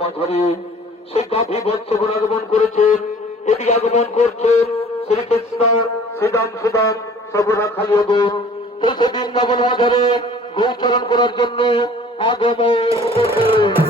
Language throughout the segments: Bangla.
জামা ধরে সেই কফি বৎসবর আগমন করেছেন এটি আগমন করছেন শ্রীকৃষ্ণ সেদান সেদান সবরা খালি তো সেদিন ধরে গৌচরণ করার জন্য আগমন করছেন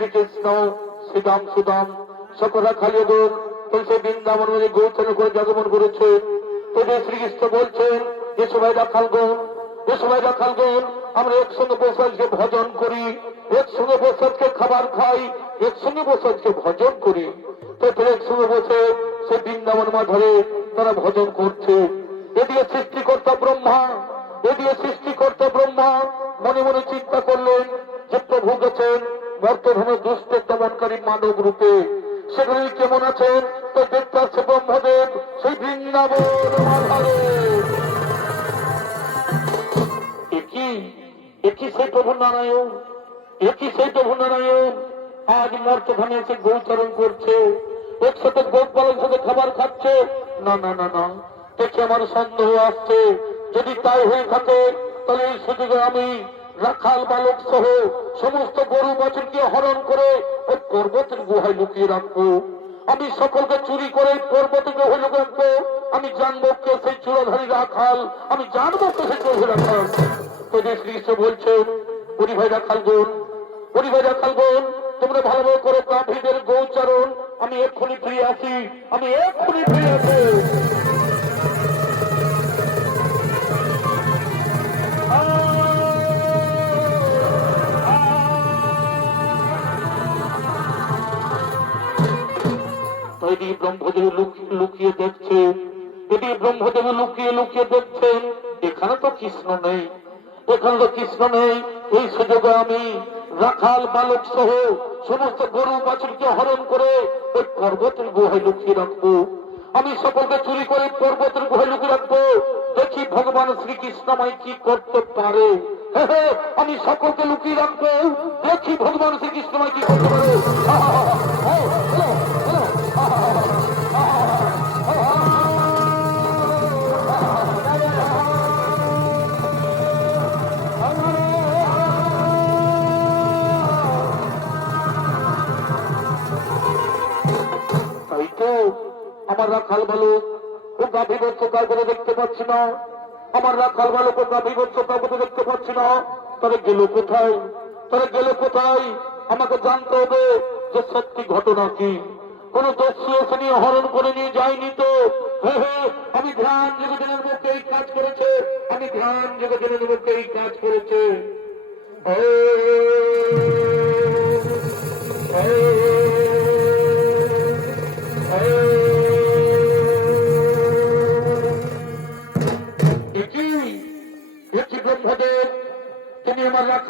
শ্রীকৃষ্ণ শ্রীদাম সুদাম সকলা খালিদুর তুলসী বৃন্দাবন মধ্যে গৌচরণ করে জাগমন করেছে। তোদের শ্রীকৃষ্ণ বলছেন যে সবাই রাখালগণ যে সবাই রাখালগণ আমরা একসঙ্গে বসে ভজন করি, একসঙ্গে বসে খাবার খাই, একসঙ্গে বসে ভজন করি। তো একসঙ্গে বসে সে বৃন্দাবন মাধরে তারা ভজন করছে। এদিকে সৃষ্টিকর্তা ব্রহ্মা এদিকে সৃষ্টিকর্তা ব্রহ্মা মনে মনে চিন্তা করলেন যে প্রভু গেছেন বর্তমানে দুষ্ট দমনকারী মানব রূপে সেখানে কেমন আছেন? তো দেখতে আছে ব্রহ্মদেব, সেই বৃন্দাবন একই একই সেই প্রভু নারায়ণ একই সেই প্রভু নারায়ণ। আজ এসে গৌচরণ করছে একসাথে গোপালের সাথে খাবার খাচ্ছে। না না না না, দেখে আমার সন্দেহ আসছে। যদি তাই হয়ে থাকে, তাহলে এই সুযোগে আমি রাখাল বালক সহ সমস্ত গরু বাছুরকে হরণ করে ওই পর্বতের গুহায় লুকিয়ে রাখব। আমি সকলকে চুরি করে পর্বতের গুহায় লুকিয়ে রাখব। আমি জানব কে সেই চূড়াধারী রাখাল। আমি জানব কে সেই চৌধুরী রাখাল। তো শ্রীকৃষ্ণ বলছেন পরিভাই রাখাল গুণ পরিভাই রাখাল গুণ তোমরা ভালো করে, গাভীদের গৌচারণ। আমি এক্ষুনি ফিরে আসি, আমি এক্ষুনি ফিরে আসি এটি ব্রহ্মদেব লুক- লুকিয়ে দেখছে এটি ব্রহ্মদেব লুকিয়ে লুকিয়ে দেখছেন এখানে তো কৃষ্ণ নেই এখানে তো কৃষ্ণ নেই এই সুযোগে আমি রাখাল বালক সহ সমস্ত গরু বাছুরকে হরণ করে ওই পর্বতের গুহায় লুকিয়ে রাখব আমি সকলকে চুরি করে পর্বতের গুহায় লুকিয়ে রাখব দেখি ভগবান শ্রীকৃষ্ণ আমায় কি করতে পারে আমি সকলকে লুকিয়ে রাখব দেখি ভগবান শ্রীকৃষ্ণ আমায় কি করতে পারে আমার রাখাল বালক ও গাভী বচ্চ কাউকে দেখতে পাচ্ছি না। আমার রাখাল বালক ও গাভী বচ্চ কাউকে দেখতে পাচ্ছি না। তারা গেল কোথায়? তারা গেল কোথায়? আমাকে জানতে হবে যে সত্যি ঘটনা কি। কোন দস্যু এসে নিয়ে হরণ করে নিয়ে যায়নি তো? আমি ধ্যান যোগজনের মধ্যে এই কাজ করেছে। আমি ধ্যান যোগজনের মধ্যে এই কাজ করেছে। ব্রহ্মদেব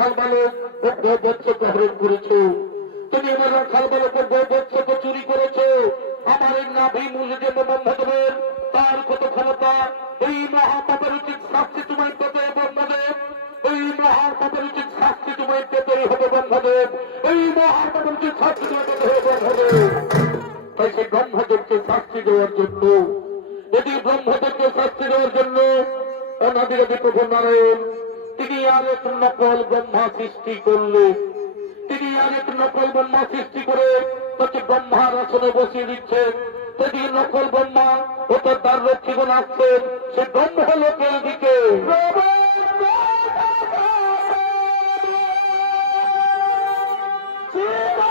রাখাল বালক ও হরণ করেছ। তুমি আমার রাখাল বালক ও চুরি করেছ। আমার নাভি যে ব্রহ্মদেবের তার কত ক্ষমতা? এই মহাপাপের উচিত শাস্তি তোমায় পেতে ব্রহ্মদেব এই মহাপাপের উচিত শাস্তি তোমায় পেতেই হবে ব্রহ্মদেব এই মহাপাপের উচিত শাস্তি তোমায় পেতে হবে ব্রহ্মদেব তাই সেই ব্রহ্মদেবকে শাস্তি দেওয়ার জন্য যদি ব্রহ্মদেবকে শাস্তি দেওয়ার জন্য অনাদিরাদি প্রভু নারায়ণ তিনি আরেক নকল ব্রহ্মা সৃষ্টি করলে। তিনি আরেক নকল ব্রহ্মা সৃষ্টি করে তাকে ব্রহ্মার আসনে বসিয়ে দিচ্ছে। সেদিকে নকল ব্রহ্মা ও তার রক্ষীগণ আসছেন সে ব্রহ্মলোকের দিকে। Yeah!